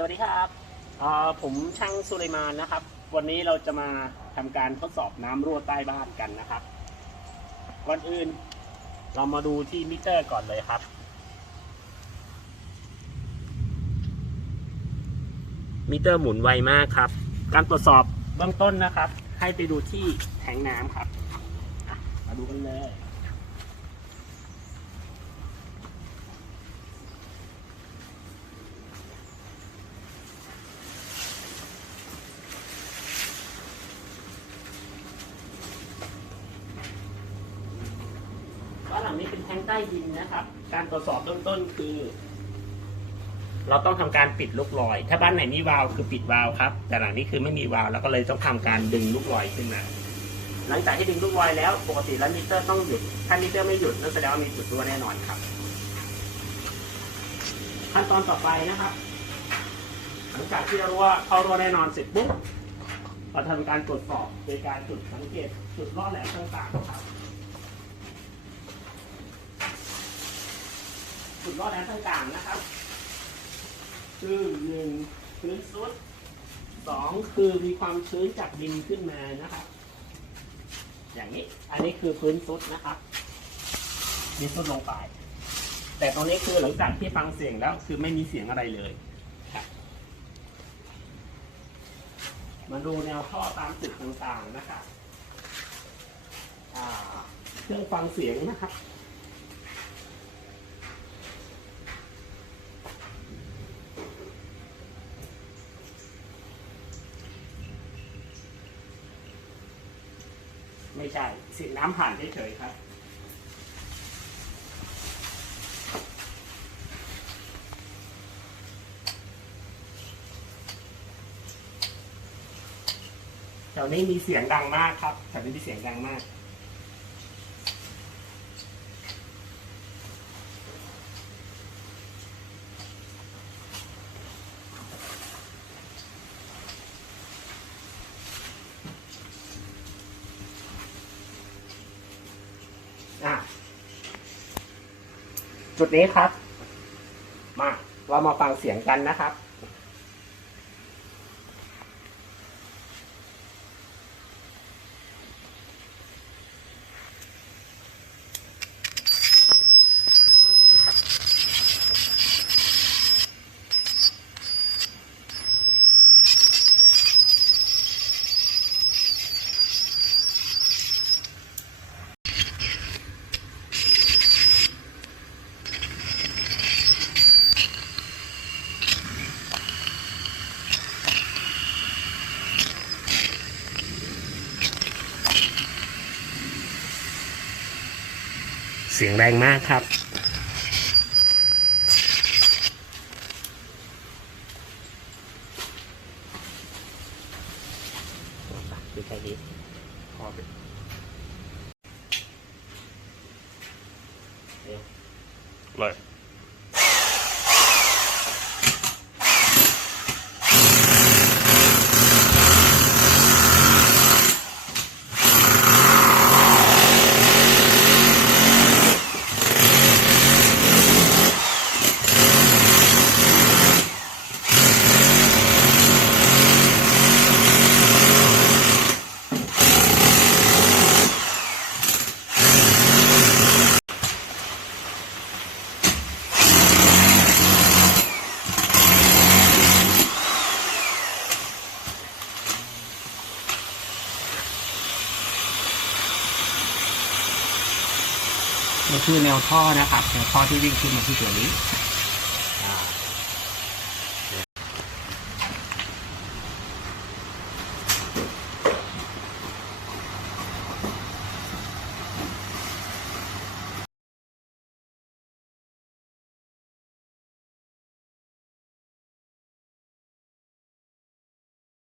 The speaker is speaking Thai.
สวัสดีครับผมช่างสุไลมานนะครับ วันนี้เราจะมาทำการทดสอบน้ำรั่วใต้บ้านกันนะครับ ก่อนอื่น เรามาดูที่มิเตอร์ก่อนเลยครับ มิเตอร์หมุนไวมากครับ การตรวจสอบเบื้องต้นนะครับ ให้ไปดูที่แทงน้ำครับ มาดูกันเลย บ้านหลังนี้เป็น แทงใต้ดินนะครับ การตรวจสอบเบื้องต้นคือ เราต้องทำการปิดลูกลอย ถ้าบ้านไหนมีวาล์วคือปิดวาล์วครับ แต่หลังนี้คือไม่มีวาล์วแล้วก็เลยต้องทำการดึงลูกลอยขึ้นมา หลังจากที่ดึงลูกลอยแล้ว ปกติแล้วมิเตอร์ต้องหยุด ถ้ามิเตอร์ไม่หยุดนั่นแสดงว่ามีจุดรั่วแน่นอนครับ ขั้นตอนต่อไปนะครับ หลังจากที่เรารู้ว่าเข้ารั่วแน่นอนเสร็จปุ๊บเราทำการตรวจสอบโดยการจุดสังเกตจุดล่อแหลมต่างๆครับ จุดลอแหลมต่างๆนะครับ คือหนึ่งพื้นซุดสองคือมีความชื้นจากดินขึ้นมานะครับ อย่างนี้อันนี้คือพื้นซุดนะครับดินซุดลงไป แต่ตรงนี้คือหลังจากที่ฟังเสียงแล้วคือไม่มีเสียงอะไรเลยมาดูแนวท่อตามจุดต่างๆนะครับอ่าเครื่องฟังเสียงนะครับ ไม่ใช่สียงน้ำผ่านเฉยๆครับแถวนี้มีเสียงดังมากครับแถวนี้มีเสียงดังมาก จุดนี้ครับ มา เรามาฟังเสียงกันนะครับ สียงแรงมากครับ คือแค่นี้พอไปเลย มันคือแนวท่อนะครับแนวท่อที่วิ่งขึ้นมาที่ตัวนี้